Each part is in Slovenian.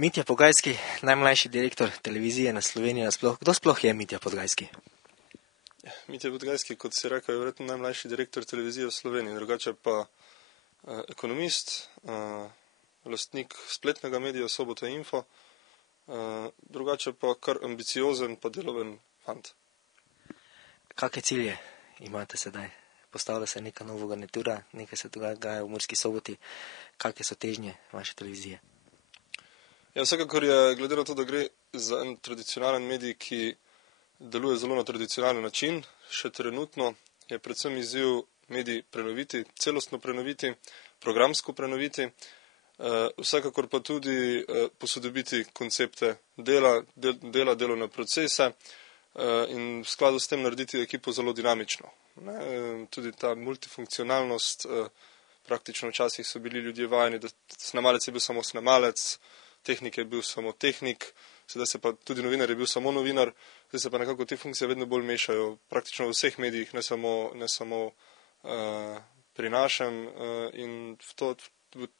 Mitja Pogajski, najmlajši direktor televizije na Sloveniji nasploh. Kdo sploh je Mitja Pogajski? Mitja Pogajski, kot si rekel, je verjetno najmlajši direktor televizije v Sloveniji, drugače pa ekonomist, lastnik spletnega medija Sobota Info, drugače pa kar ambiciozen pa deloven fant. Kakšne cilje imate sedaj? Postavlja se neka nova garnitura, nekaj se dogaja v Murski Soboti. Kakšne so težnje vaše televizije? Ja, vsekakor je, glede na to, da gre za en tradicionalen medij, ki deluje zelo na tradicionalen način, še trenutno je predvsem izziv medij prenoviti, celostno prenoviti, programsko prenoviti, vsekakor pa tudi posodobiti koncepte dela, delovne procese in v skladu s tem narediti ekipo zelo dinamično. Tudi ta multifunkcionalnost, praktično včasih so bili ljudje vajeni, da snemalec je bil samo snemalec, tehnik je bil samo tehnik, sedaj se pa tudi novinar je bil samo novinar, zdaj se pa nekako te funkcije vedno bolj mešajo, praktično v vseh medijih, ne samo pri našem, in to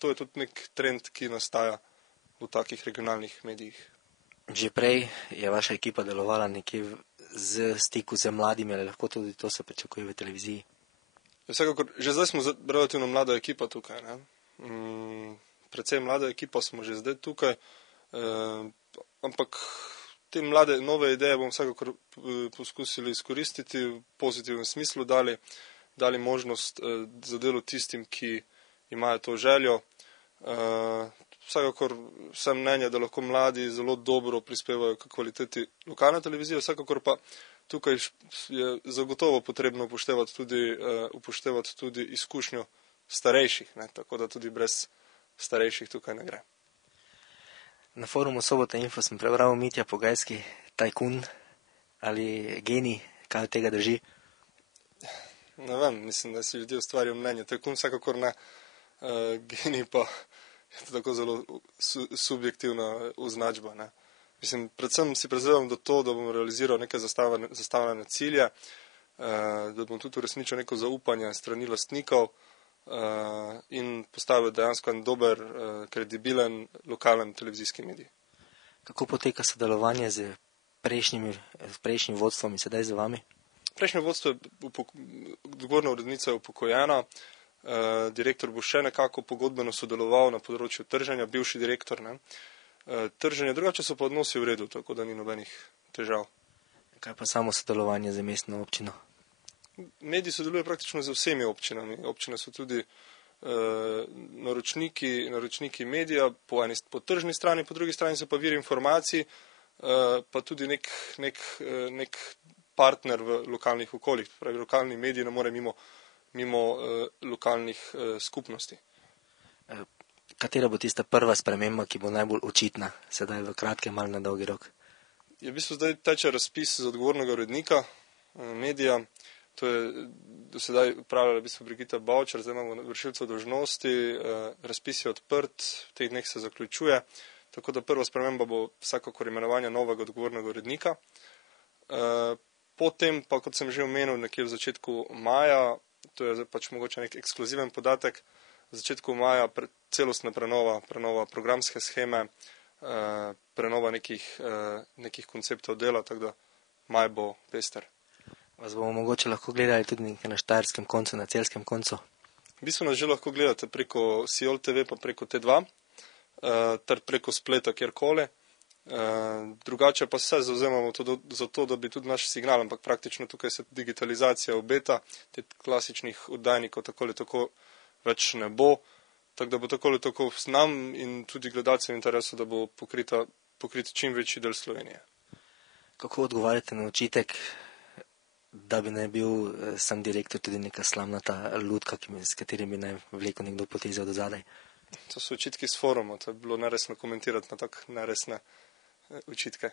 je tudi nek trend, ki nastaja v takih regionalnih medijih. Že prej je vaša ekipa delovala nekje z stiku z mladimi, ali lahko tudi to se pričakuje v televiziji? Vsekakor, že zdaj smo relativno mlada ekipa tukaj, ne? Predvsem mlada ekipa smo že zdaj tukaj, ampak te mlade, nove ideje bomo vsekakor poskusili izkoristiti v pozitivnem smislu, dali možnost za delo tistim, ki imajo to željo. Vsekakor sem mnenja, da lahko mladi zelo dobro prispevajo k kvaliteti lokalne televizije, vsekakor pa tukaj je zagotovo potrebno upoštevati tudi izkušnjo starejših, ne? Tako da tudi brez starejših tukaj ne gre. Na forumu Sobota Info sem prebral Mitja Pogajski, tajkun ali genij, kaj od tega drži? Ne vem, mislim, da si ljudje ustvarijo mnenje. Tajkun vsekakor ne, genij pa je to tako zelo subjektivna označba, ne. Mislim, predvsem si predstavljam da bom realiziral neke zastavljene cilje, da bom tudi uresničil neko zaupanje strani lastnikov, in postavil dejansko en dober, kredibilen, lokalen televizijski medij. Kako poteka sodelovanje z prejšnjim vodstvom in sedaj z vami? Prejšnje vodstvo odgovorna urednica je upokojena, direktor bo še nekako pogodbeno sodeloval na področju trženja, bivši direktor, ne. Trženje, drugače so pa odnosi v redu, tako da ni nobenih težav. Kaj pa samo sodelovanje z mestno občino? Mediji sodelujejo praktično z vsemi občinami. Občine so tudi naročniki medija, po tržni strani, po drugi strani so pa vir informacij, pa tudi nek partner v lokalnih okoljih. Pravi, lokalni mediji ne more mimo lokalnih skupnosti. Katera bo tista prva sprememba, ki bo najbolj očitna, sedaj v kratkem ali na dolgi rok? V bistvu zdaj teče razpis za odgovornega urednika medija. To je do sedaj upravljala v bistvu Brigita Bavčar, zdaj imamo vršilca dolžnosti, razpis je odprt, v teh dneh se zaključuje, tako da prva sprememba bo vsekakor imenovanje novega odgovornega urednika. Potem pa, kot sem že omenil, nekje v začetku maja, to je pač mogoče nek ekskluziven podatek, v začetku maja celostna prenova programske sheme, prenova nekih konceptov dela, tako da maj bo pester. Vas bomo mogoče lahko gledali tudi nekaj na štajerskem koncu, na celjskem koncu? V bistvu nas že lahko gledate preko Siol TV pa preko T2, ter preko spleta kjerkoli. Drugače pa se zavzemamo za to, da bi tudi naš signal, ampak praktično tukaj se digitalizacija obeta, te klasičnih oddajnikov tako ali tako več ne bo, tako da bo tako ali tako s nam in tudi gledalcem interesu, da bo pokrit čim večji del Slovenije. Kako odgovarjate na očitek, da bi naj bil sam direktor tudi neka slamnata lutka, s katerim bi naj vlekel nekdo potezel do zadaj? To so očitki s foruma, to je bilo neresno komentirati na tak neresne očitke.